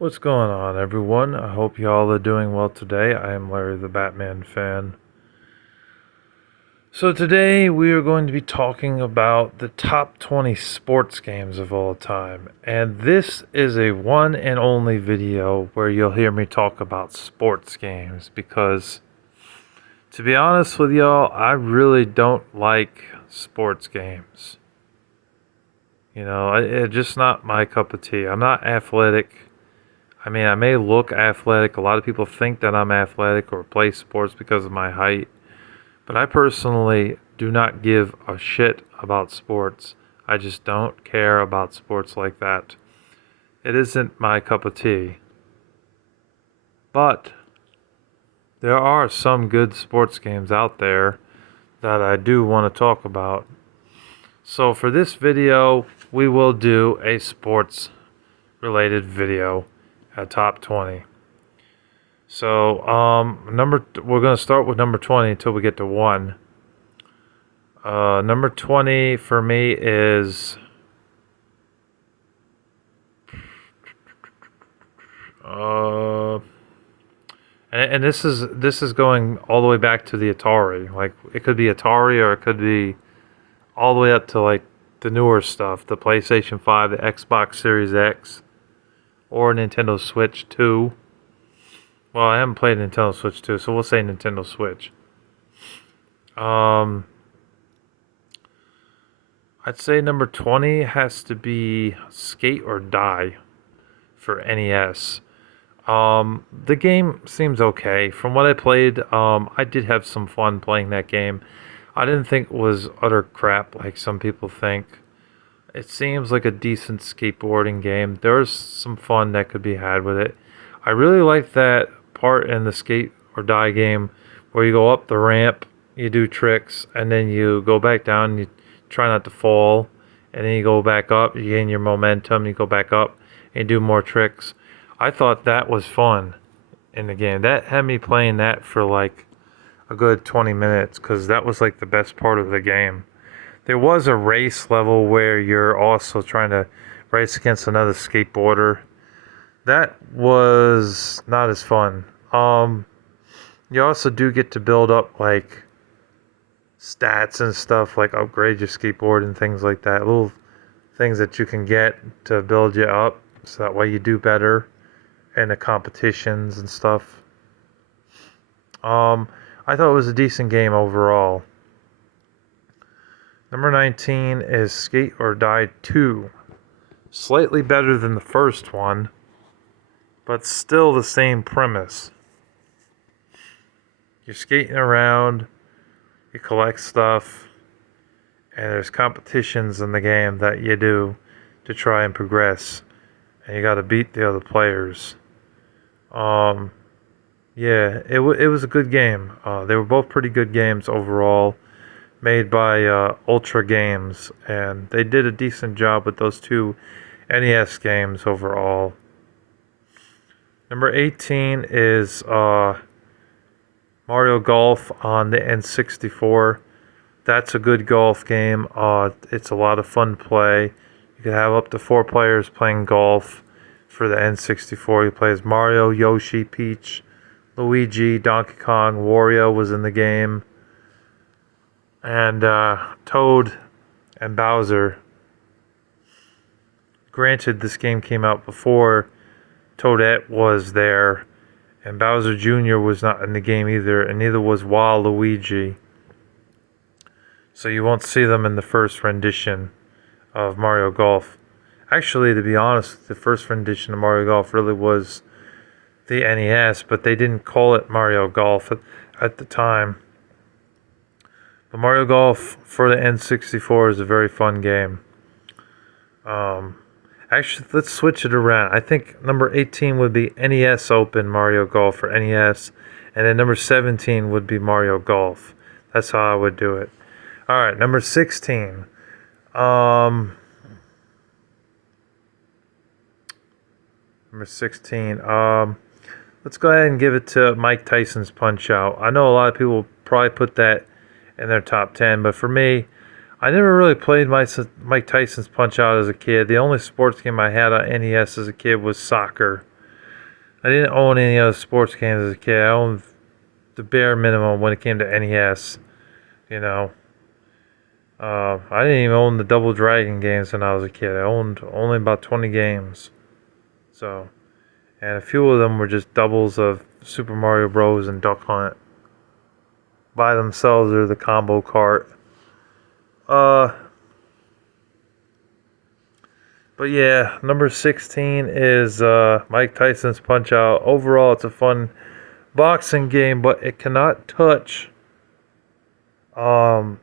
What's going on, everyone? I hope y'all are doing well today. I am Larry the Batman fan. So, today we are going to be talking about the top 20 sports games of all time. And this is a one and only video where you'll hear me talk about sports games because, to be honest with y'all, I really don't like sports games. It's just not my cup of tea. I'm not athletic. I mean, I may look athletic. A lot of people think that I'm athletic or play sports because of my height. But I personally do not give a shit about sports. I just don't care about sports like that. It isn't my cup of tea. But there are some good sports games out there that I do want to talk about. So for this video, we will do a sports related video at top 20. So, we're gonna start with number 20 until we get to 1. Number 20 for me is and this is going all the way back to the Atari. Like it could be Atari or it could be all the way up to like the newer stuff, the PlayStation 5, the Xbox Series X, or Nintendo Switch 2. Well, I haven't played Nintendo Switch 2, so we'll say Nintendo Switch. I'd say number 20 has to be Skate or Die for NES. The game seems okay. From what I played, I did have some fun playing that game. I didn't think it was utter crap like some people think. It seems like a decent skateboarding game. There's some fun that could be had with it. I really like that part in the Skate or Die game where you go up the ramp, you do tricks, and then you go back down, you try not to fall, and then you go back up, you gain your momentum, you go back up, and do more tricks. I thought that was fun in the game. That had me playing that for like a good 20 minutes because that was like the best part of the game. There was a race level where you're also trying to race against another skateboarder. That was not as fun. You also do get to build up like stats and stuff, like upgrade your skateboard and things like that. Little things that you can get to build you up so that way you do better in the competitions and stuff. I thought it was a decent game overall. Number 19 is Skate or Die 2. Slightly better than the first one, but still the same premise. You're skating around, you collect stuff, and there's competitions in the game that you do to try and progress, and you got to beat the other players. Yeah, it was a good game. They were both pretty good games overall, made by Ultra Games, and they did a decent job with those two NES games overall. Number 18 is Mario Golf on the N64. That's a good golf game. It's a lot of fun to play. You can have up to 4 players playing golf for the N64. You play as Mario, Yoshi, Peach, Luigi, Donkey Kong, Wario was in the game, and Toad and Bowser. Granted, this game came out before Toadette was there, and Bowser Jr. was not in the game either, and neither was Waluigi. So you won't see them in the first rendition of Mario Golf. Actually, to be honest, the first rendition of Mario Golf really was the NES, but they didn't call it Mario Golf at the time. But Mario Golf for the N64 is a very fun game. Actually, let's switch it around. I think number 18 would be NES Open Mario Golf for NES, and then number 17 would be Mario Golf. That's how I would do it. All right, number 16. Number 16. Let's go ahead and give it to Mike Tyson's Punch Out. I know a lot of people probably put that in their top 10, but for me, I never really played Mike Tyson's Punch Out as a kid. The only sports game I had on NES as a kid was soccer. I didn't own any other sports games as a kid. I owned the bare minimum when it came to NES. You know, I didn't even own the Double Dragon games when I was a kid. I owned only about 20 games. So, and a few of them were just doubles of Super Mario Bros. And Duck Hunt by themselves or the combo cart. Uh, but yeah, number 16 is Mike Tyson's Punch Out. Overall, it's a fun boxing game, but it cannot touch um,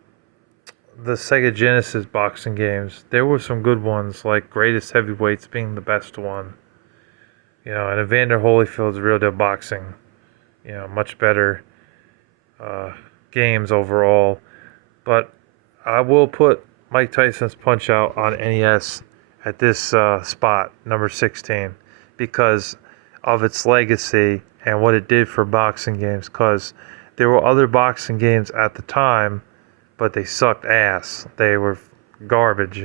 the Sega Genesis boxing games. There were some good ones, like Greatest Heavyweights being the best one. And Evander Holyfield's Real Deal Boxing. Much better games overall. But I will put Mike Tyson's Punch Out on NES at this spot, number 16, because of its legacy and what it did for boxing games. Because there were other boxing games at the time, but they sucked ass. They were garbage.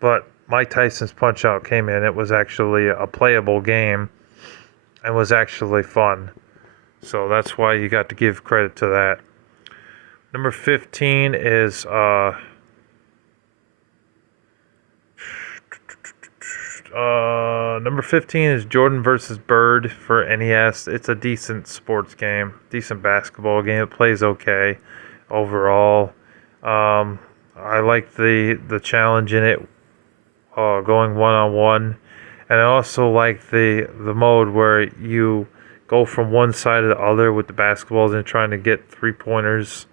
But Mike Tyson's Punch Out came in. It was actually a playable game and was actually fun. So that's why you got to give credit to that. Number 15 is number 15 is Jordan versus Bird for NES. It's a decent sports game, decent basketball game. It plays okay overall. I like the challenge in it, going one on one, and I also like the mode where you go from one side to the other with the basketballs and trying to get 3-pointers.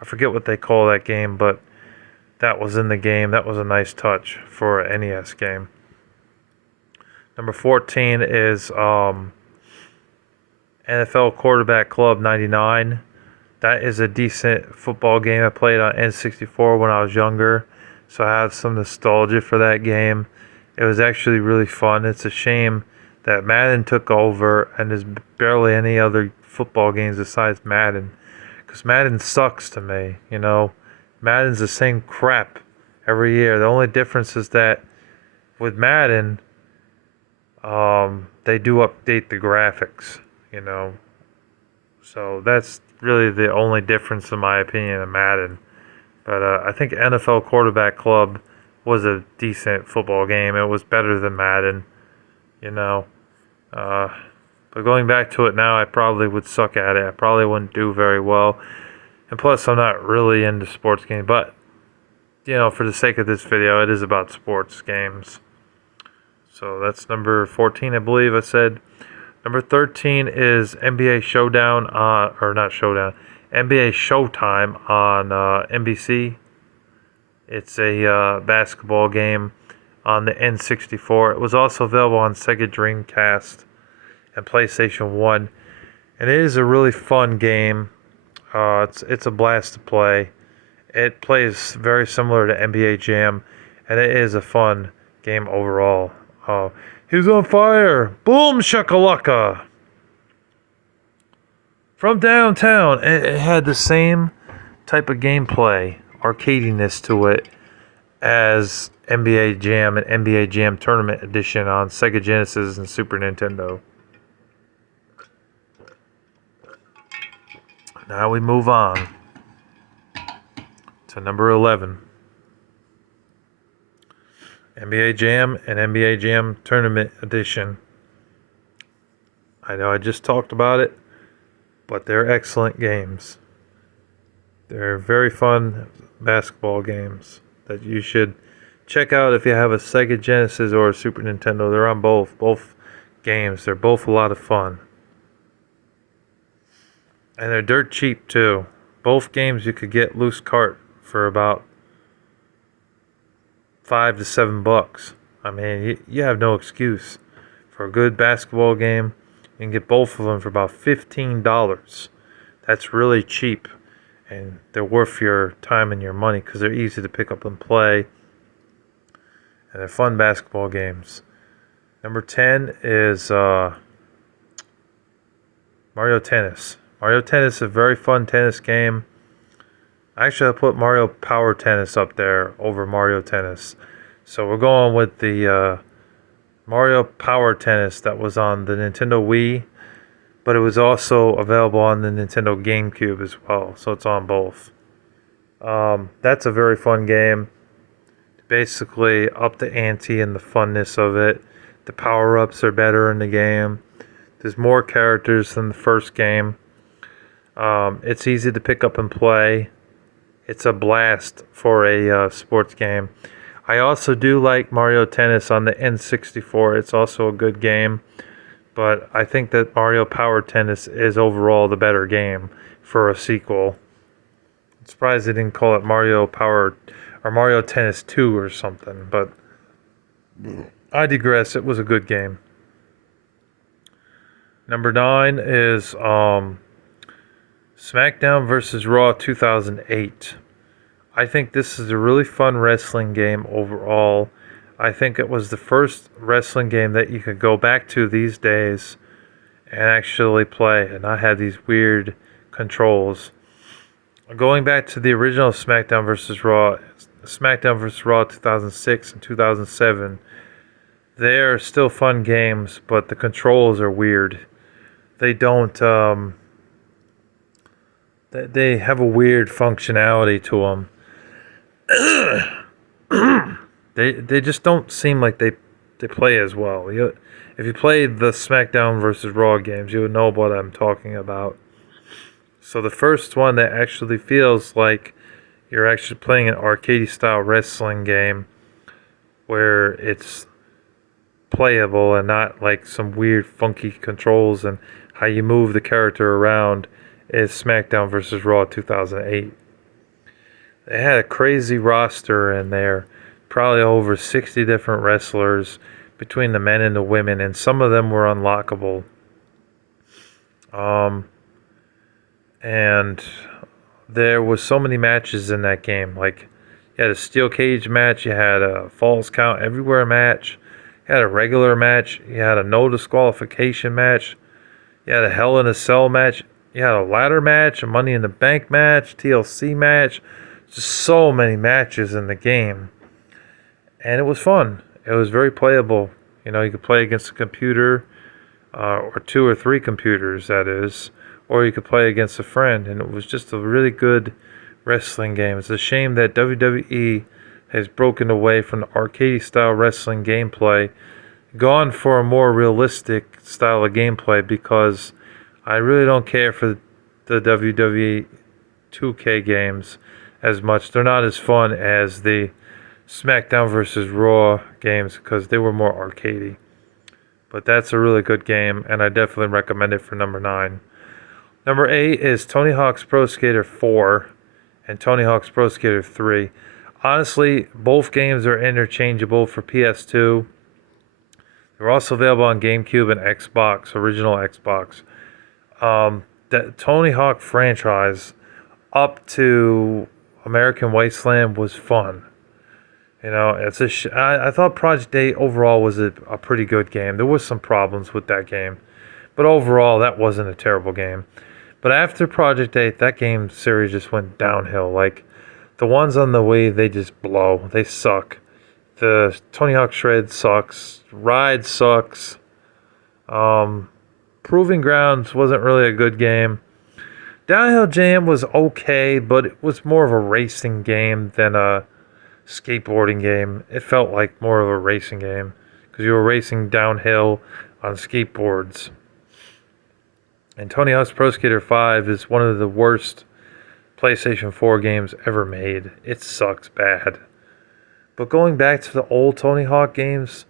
I forget what they call that game, but that was in the game. That was a nice touch for an NES game. Number 14 is NFL Quarterback Club 99. That is a decent football game. I played on N64 when I was younger, so I have some nostalgia for that game. It was actually really fun. It's a shame that Madden took over and there's barely any other football games besides Madden, because Madden sucks to me. Madden's the same crap every year. The only difference is that with Madden, they do update the graphics. So that's really the only difference in my opinion in Madden. But I think NFL Quarterback Club was a decent football game. It was better than Madden, you know. But going back to it now, I probably would suck at it. I probably wouldn't do very well. And plus, I'm not really into sports games. But, for the sake of this video, it is about sports games. So that's number 14, I believe I said. Number 13 is NBA Showdown, or not Showdown, NBA Showtime on NBC. It's a basketball game on the N64. It was also available on Sega Dreamcast and PlayStation 1. And it is a really fun game. It's a blast to play. It plays very similar to NBA Jam, and it is a fun game overall. He's on fire! Boom shakalaka! From downtown. It had the same type of gameplay, arcadiness to it, as NBA Jam and NBA Jam Tournament Edition on Sega Genesis and Super Nintendo. Now we move on to number 11. NBA Jam and NBA Jam Tournament Edition. I know I just talked about it, but they're excellent games. They're very fun basketball games that you should check out if you have a Sega Genesis or a Super Nintendo. They're on both games. They're both a lot of fun. And they're dirt cheap too. Both games you could get loose cart for about $5 to $7. I mean, you have no excuse for a good basketball game. You can get both of them for about $15. That's really cheap, and they're worth your time and your money because they're easy to pick up and play, and they're fun basketball games. Number 10 is Mario Tennis. Mario Tennis is a very fun tennis game. Actually, I put Mario Power Tennis up there over Mario Tennis. So we're going with the Mario Power Tennis that was on the Nintendo Wii, but it was also available on the Nintendo GameCube as well, so it's on both. That's a very fun game. Basically, up the ante and the funness of it. The power ups are better in the game. There's more characters than the first game. It's easy to pick up and play. It's a blast for a sports game. I also do like Mario Tennis on the N64. It's also a good game, but I think that Mario Power Tennis is overall the better game for a sequel. I'm surprised they didn't call it Mario Power or Mario Tennis 2 or something, but I digress. It was a good game. Number 9 is SmackDown vs. Raw 2008. I think this is a really fun wrestling game overall. I think it was the first wrestling game that you could go back to these days and actually play and not have these weird controls. Going back to the original SmackDown vs. Raw, SmackDown vs. Raw 2006 and 2007, they are still fun games, but the controls are weird. They don't, they have a weird functionality to them. They just don't seem like they play as well. If you played the SmackDown versus Raw games, you would know what I'm talking about. So the first one that actually feels like you're actually playing an arcade style wrestling game where it's playable and not like some weird funky controls and how you move the character around is SmackDown vs. Raw 2008. They had a crazy roster in there, probably over 60 different wrestlers between the men and the women, and some of them were unlockable. And there was so many matches in that game. Like, you had a steel cage match, you had a falls count everywhere match, you had a regular match, you had a no disqualification match, you had a Hell in a Cell match, you had a ladder match, a Money in the Bank match, TLC match. Just so many matches in the game. And it was fun. It was very playable. You know, you could play against a computer, or 2 or 3 computers, that is. Or you could play against a friend. And it was just a really good wrestling game. It's a shame that WWE has broken away from the arcade-style wrestling gameplay, gone for a more realistic style of gameplay, because I really don't care for the WWE 2K games as much. They're not as fun as the SmackDown vs. Raw games because they were more arcadey. But that's a really good game, and I definitely recommend it for number 9. Number 8 is Tony Hawk's Pro Skater 4 and Tony Hawk's Pro Skater 3. Honestly, both games are interchangeable for PS2. They're also available on GameCube and Xbox, original Xbox. The Tony Hawk franchise up to American Wasteland was fun. You know, I thought Project 8 overall was a pretty good game. There was some problems with that game, but overall that wasn't a terrible game. But after Project 8, that game series just went downhill. Like, the ones on the Wii, they just blow. They suck. The Tony Hawk Shred sucks. Ride sucks. Proving Grounds wasn't really a good game. Downhill Jam was okay, but it was more of a racing game than a skateboarding game. It felt like more of a racing game because you were racing downhill on skateboards. And Tony Hawk's Pro Skater 5 is one of the worst PlayStation 4 games ever made. It sucks bad. But going back to the old Tony Hawk games,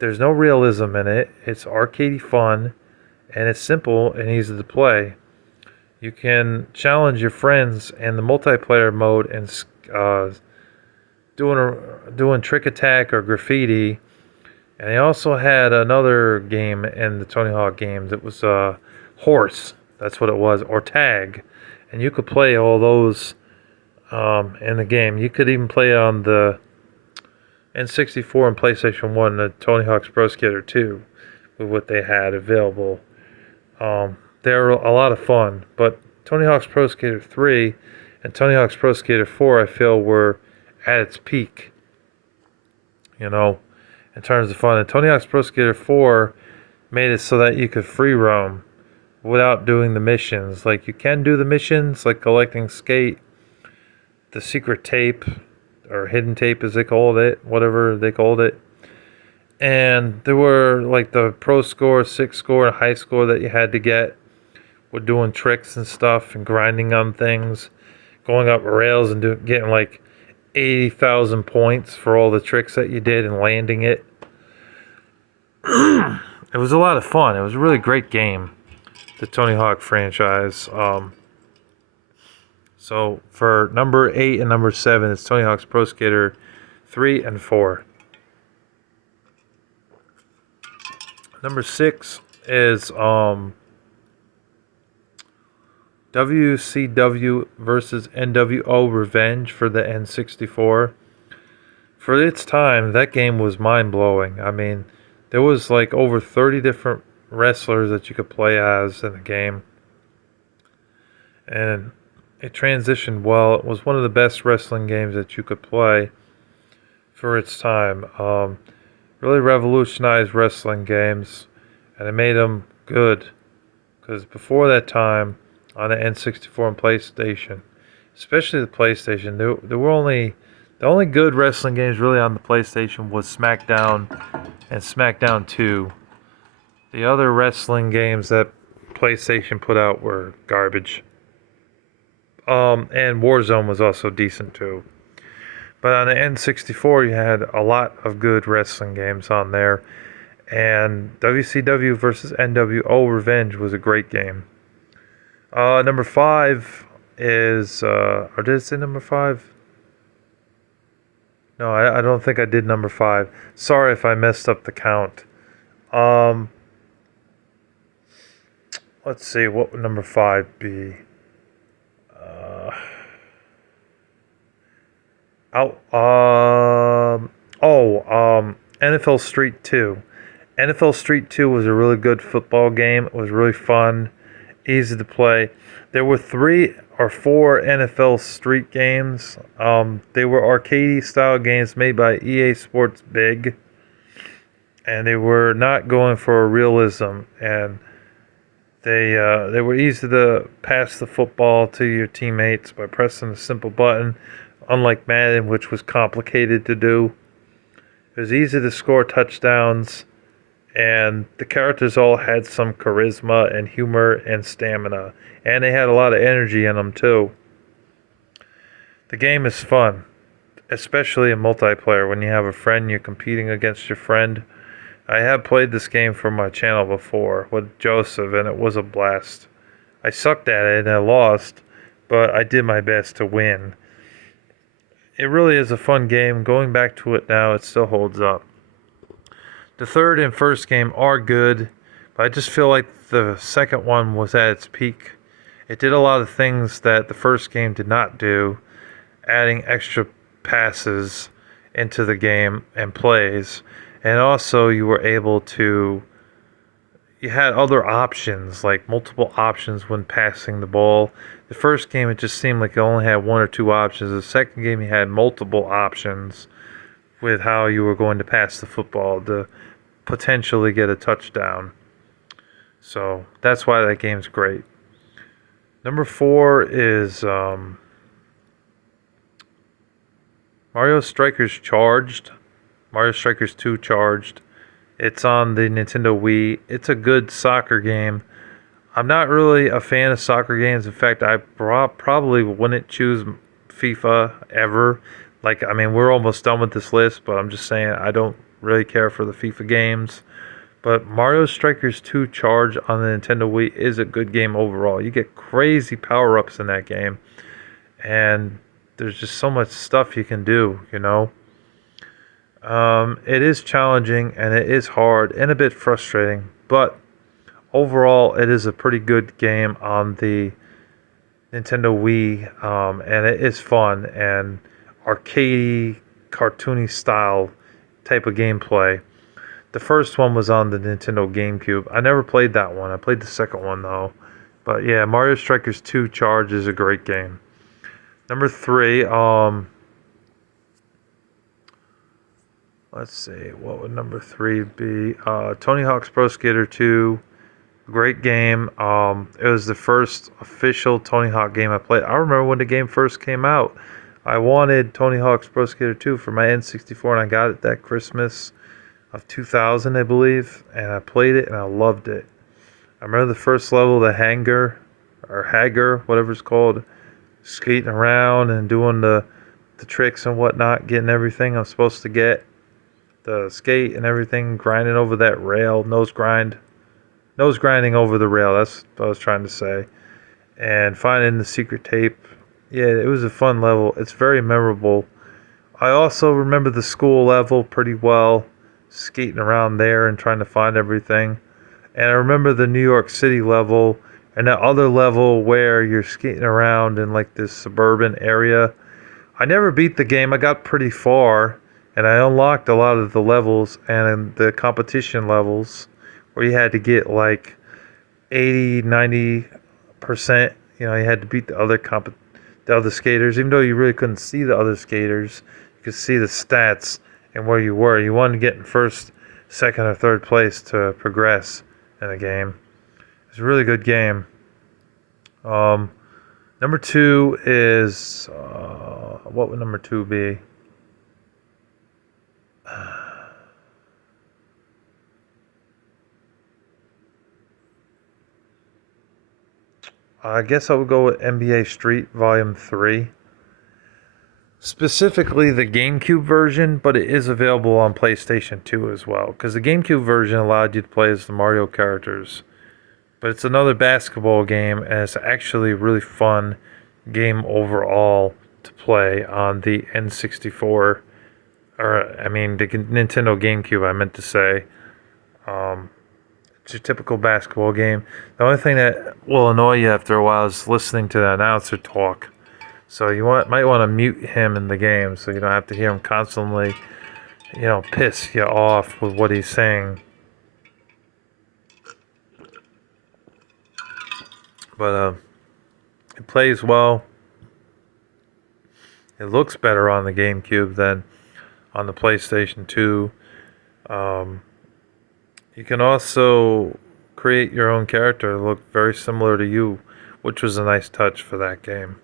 there's no realism in it. It's arcadey fun, and it's simple and easy to play. You can challenge your friends in the multiplayer mode and doing trick attack or graffiti. And they also had another game in the Tony Hawk games. It was Horse. That's what it was, or Tag. And you could play all those in the game. You could even play on the N64 and PlayStation 1, the Tony Hawk's Pro Skater 2, with what they had available. They're a lot of fun, but Tony Hawk's Pro Skater 3 and Tony Hawk's Pro Skater 4, I feel, were at its peak, you know. in terms of fun. And Tony Hawk's Pro Skater 4 made it so that you could free roam without doing the missions. Like, you can do the missions, like collecting skate, the secret tape, or hidden tape as they called it, whatever they called it. And there were like the pro score, 6 score, and high score that you had to get with doing tricks and stuff and grinding on things, going up rails and getting like 80,000 points for all the tricks that you did and landing it. It was a lot of fun. It was a really great game, the Tony Hawk franchise. So for number 8 and number 7, it's Tony Hawk's Pro Skater 3 and 4. Number 6 is WCW versus NWO Revenge for the N64. For its time, that game was mind-blowing. I mean, there was like over 30 different wrestlers that you could play as in the game. And it transitioned well. It was one of the best wrestling games that you could play for its time. Really revolutionized wrestling games, and it made them good. Because before that time, on the N64 and PlayStation, especially the PlayStation, there were the only good wrestling games really on the PlayStation was SmackDown and SmackDown 2. The other wrestling games that PlayStation put out were garbage. And Warzone was also decent too. But on the N64, you had a lot of good wrestling games on there. And WCW versus NWO Revenge was a great game. Number 5 is, or did it say number 5? No, I don't think I did number 5. Sorry if I messed up the count. Let's see, what would number 5 be? NFL Street 2. NFL Street 2 was a really good football game. It was really fun, easy to play. There were 3 or 4 NFL Street games. They were arcade style games made by EA Sports Big, and they were not going for realism. And they were easy to pass the football to your teammates by pressing a simple button, unlike Madden, which was complicated to do. It was easy to score touchdowns, and the characters all had some charisma and humor and stamina, and they had a lot of energy in them too. The game is fun, especially in multiplayer. When you have a friend, you're competing against your friend. I have played this game for my channel before with Joseph, and it was a blast. I sucked at it and I lost, but I did my best to win. It really is a fun game. Going back to it now, it still holds up. The third and first game are good, but I just feel like the second one was at its peak. It did a lot of things that the first game did not do, adding extra passes into the game and plays. And also you were able to, you had other options, like multiple options when passing the ball. The first game, it just seemed like you only had 1 or 2 options. The second game, you had multiple options with how you were going to pass the football to potentially get a touchdown. So that's why that game's great. Number 4 is Mario Strikers Charged. Mario Strikers 2 Charged. It's on the Nintendo Wii. It's a good soccer game. I'm not really a fan of soccer games. In fact, I probably wouldn't choose FIFA ever. Like, I mean, we're almost done with this list, but I'm just saying I don't really care for the FIFA games. But Mario Strikers 2 Charge on the Nintendo Wii is a good game overall. You get crazy power-ups in that game. And there's just so much stuff you can do, you know. It is challenging and it is hard and a bit frustrating, but overall it is a pretty good game on the Nintendo Wii, and it is fun and arcadey, cartoony style type of gameplay. The first one was on the Nintendo GameCube. I never played that one. I played the second one though. But yeah, Mario Strikers 2 Charge is a great game. Number 3, Let's see, what would number three be? Tony Hawk's Pro Skater 2. Great game. It was the first official Tony Hawk game I played. I remember when the game first came out. I wanted Tony Hawk's Pro Skater 2 for my N64, and I got it that Christmas of 2000, I believe. And I played it, and I loved it. I remember the first level, the hangar, or Hager, whatever it's called, skating around and doing the tricks and whatnot, getting everything I'm supposed to get, the skate and everything, grinding over that rail, nose grinding over the rail. That's what I was trying to say. And finding the secret tape. Yeah, it was a fun level. It's very memorable. I also remember the school level pretty well, skating around there and trying to find everything. And I remember the New York City level and that other level where you're skating around in like this suburban area. I never beat the game. I got pretty far and I unlocked a lot of the levels and the competition levels where you had to get like 80, 90%. You know, you had to beat the other skaters, even though you really couldn't see the other skaters. You could see the stats and where you were. You wanted to get in first, second, or third place to progress in the game. It's a really good game. Um, Number two is what would number two be? I guess I would go with NBA Street Volume 3. Specifically the GameCube version, but it is available on PlayStation 2 as well. Because the GameCube version allowed you to play as the Mario characters. But it's another basketball game, and it's actually a really fun game overall to play on the N64. Or, I mean, the Nintendo GameCube, I meant to say. Um, it's your typical basketball game. The only thing that will annoy you after a while is listening to the announcer talk. So might want to mute him in the game so you don't have to hear him constantly, piss you off with what he's saying. But it plays well. It looks better on the GameCube than on the PlayStation 2. Um, you can also create your own character to look very similar to you, which was a nice touch for that game.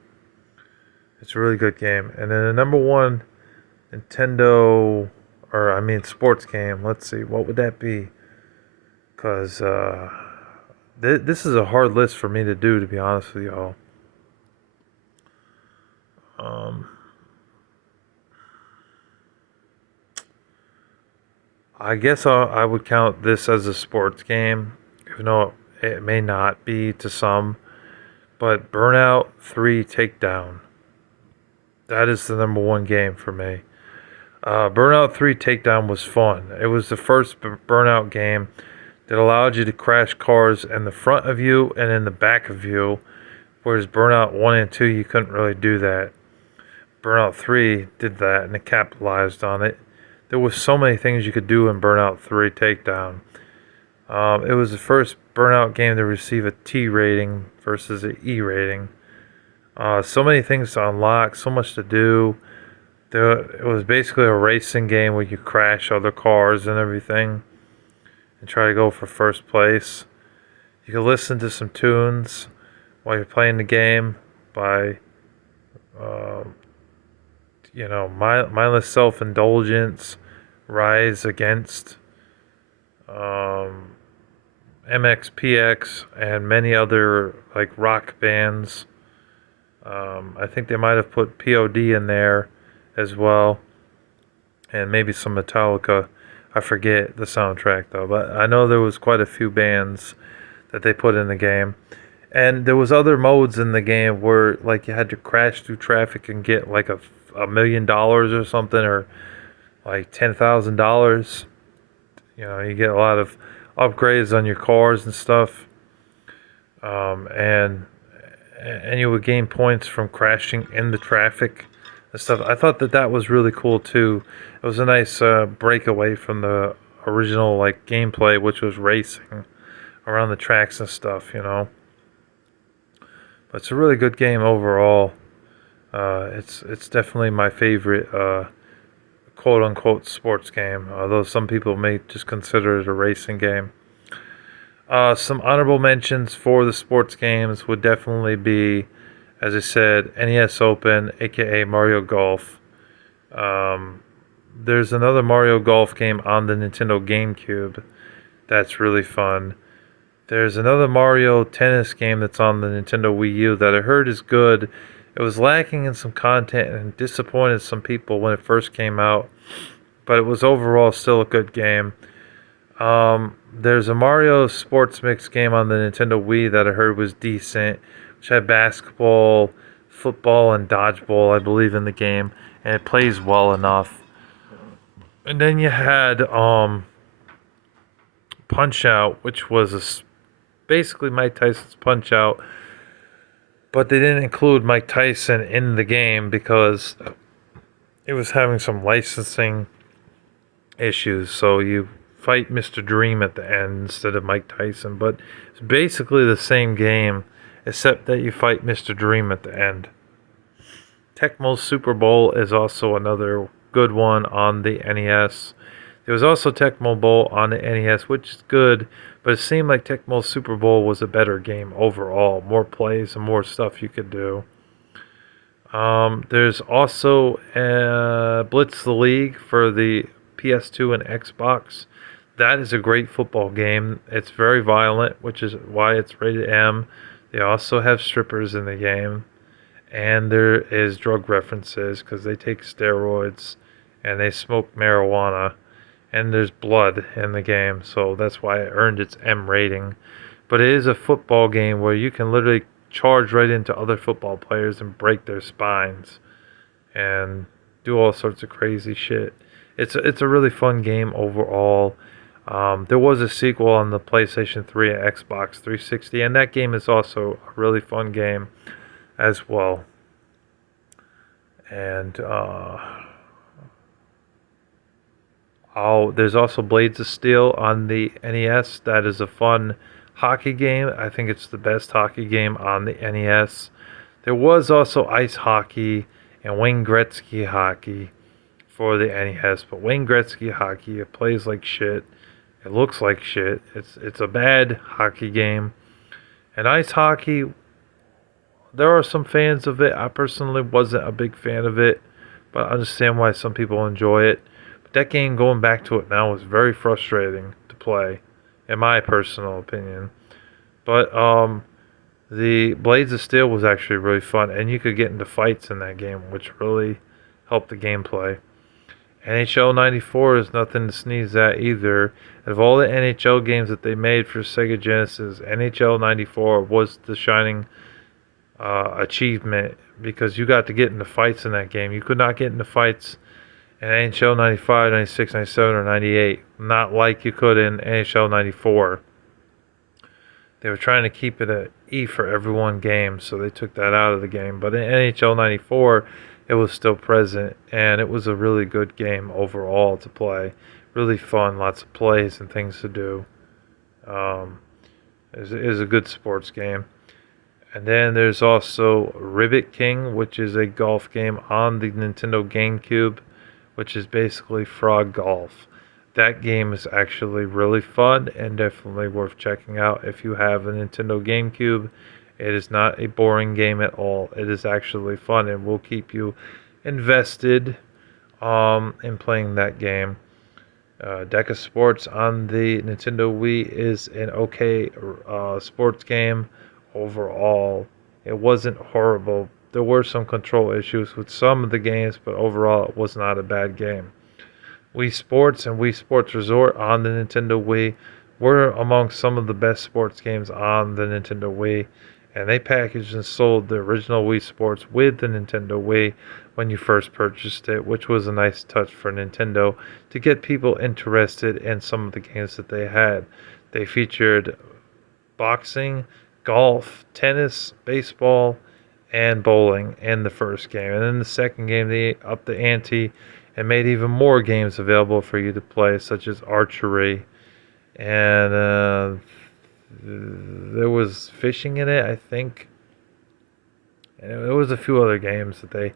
It's a really good game. And then the number one Nintendo, sports game. Let's see, what would that be? Because this is a hard list for me to do, to be honest with y'all. Um, I guess I would count this as a sports game, even though it may not be to some. But Burnout 3 Takedown. That is the number one game for me. Burnout 3 Takedown was fun. It was the first Burnout game that allowed you to crash cars in the front of you and in the back of you, whereas Burnout 1 and 2, you couldn't really do that. Burnout 3 did that and it capitalized on it. There was so many things you could do in Burnout 3 Takedown. It was the first Burnout game to receive a T rating versus an E rating. So many things to unlock, so much to do. It was basically a racing game where you crash other cars and everything and try to go for first place. You can listen to some tunes while you're playing the game by, uh, Mindless Self-Indulgence, Rise Against, um, MXPX, and many other like rock bands. I think they might have put POD in there as well, and maybe some Metallica. I forget the soundtrack though, but I know there was quite a few bands that they put in the game. And there was other modes in the game where like you had to crash through traffic and get like $1 million or something, or like $10,000. You get a lot of upgrades on your cars and stuff, and you would gain points from crashing in the traffic and stuff. I thought that was really cool too. It was a nice break away from the original like gameplay, which was racing around the tracks and stuff. But it's a really good game overall. It's definitely my favorite quote unquote sports game, although some people may just consider it a racing game. Some honorable mentions for the sports games would definitely be, as I said, NES Open, aka Mario Golf. Um, there's another Mario Golf game on the Nintendo GameCube that's really fun. There's another Mario Tennis game that's on the Nintendo Wii U that I heard is good. It was lacking in some content and disappointed some people when it first came out, but it was overall still a good game. There's a Mario Sports Mix game on the Nintendo Wii that I heard was decent, which had basketball, football, and dodgeball, I believe, in the game, and it plays well enough. And then you had Punch Out, which was basically Mike Tyson's Punch Out, but they didn't include Mike Tyson in the game because it was having some licensing issues. So you fight Mr. Dream at the end instead of Mike Tyson, but it's basically the same game except that you fight Mr. Dream at the end. Tecmo Super Bowl is also another good one on the NES. There was also Tecmo Bowl on the NES, which is good, but it seemed like Tecmo Super Bowl was a better game overall. More plays and more stuff you could do. There's also Blitz the League for the PS2 and Xbox. That is a great football game. It's very violent, which is why it's rated M. They also have strippers in the game, and there is drug references because they take steroids and they smoke marijuana, and there's blood in the game, so that's why it earned its M rating. But it is a football game where you can literally charge right into other football players and break their spines and do all sorts of crazy shit. It's a really fun game overall. There was a sequel on the PlayStation 3 and Xbox 360, and that game is also a really fun game as well. And there's also Blades of Steel on the NES. That is a fun hockey game. I think it's the best hockey game on the NES. There was also ice hockey and Wayne Gretzky hockey for the NES, but Wayne Gretzky hockey, it plays like shit. It looks like shit. It's a bad hockey game. And ice hockey, there are some fans of it. I personally wasn't a big fan of it, but I understand why some people enjoy it. But that game, going back to it now, is very frustrating to play, in my personal opinion. But the Blades of Steel was actually really fun, and you could get into fights in that game, which really helped the gameplay. NHL 94 is nothing to sneeze at either. Of all the NHL games that they made for Sega Genesis, NHL 94 was the shining achievement because you got to get into fights in that game. You could not get into fights in NHL 95, 96, 97, or 98. Not like you could in NHL 94. They were trying to keep it at E for every one game, so they took that out of the game. But in NHL 94, it was still present, and it was a really good game overall to play. Really fun, lots of plays and things to do. It is a good sports game. And then there's also Ribbit King, which is a golf game on the Nintendo GameCube, which is basically frog golf. That game is actually really fun and definitely worth checking out if you have a Nintendo GameCube. It is not a boring game at all. It is actually fun and will keep you invested in playing that game. Deca Sports on the Nintendo Wii is an okay sports game overall. It wasn't horrible. There were some control issues with some of the games, but overall it was not a bad game. Wii Sports and Wii Sports Resort on the Nintendo Wii were among some of the best sports games on the Nintendo Wii, and they packaged and sold the original Wii Sports with the Nintendo Wii when you first purchased it, which was a nice touch for Nintendo to get people interested in some of the games that they had. They featured boxing, golf, tennis, baseball, and bowling in the first game. And then the second game, they upped the ante and made even more games available for you to play, such as archery. And there was fishing in it, I think. And there was a few other games that they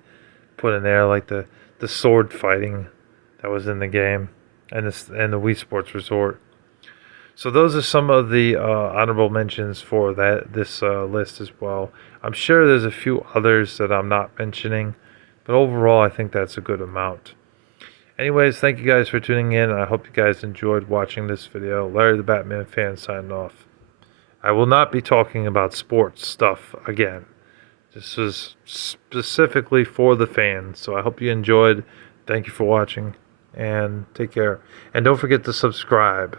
put in there, like the sword fighting that was in the game, and the Wii Sports Resort. So those are some of the honorable mentions for this list as well. I'm sure there's a few others that I'm not mentioning, but overall I think that's a good amount. Anyways, thank you guys for tuning in. I hope you guys enjoyed watching this video. Larry the Batman fan signing off. I will not be talking about sports stuff again. This was specifically for the fans, so I hope you enjoyed. Thank you for watching, and take care. And don't forget to subscribe.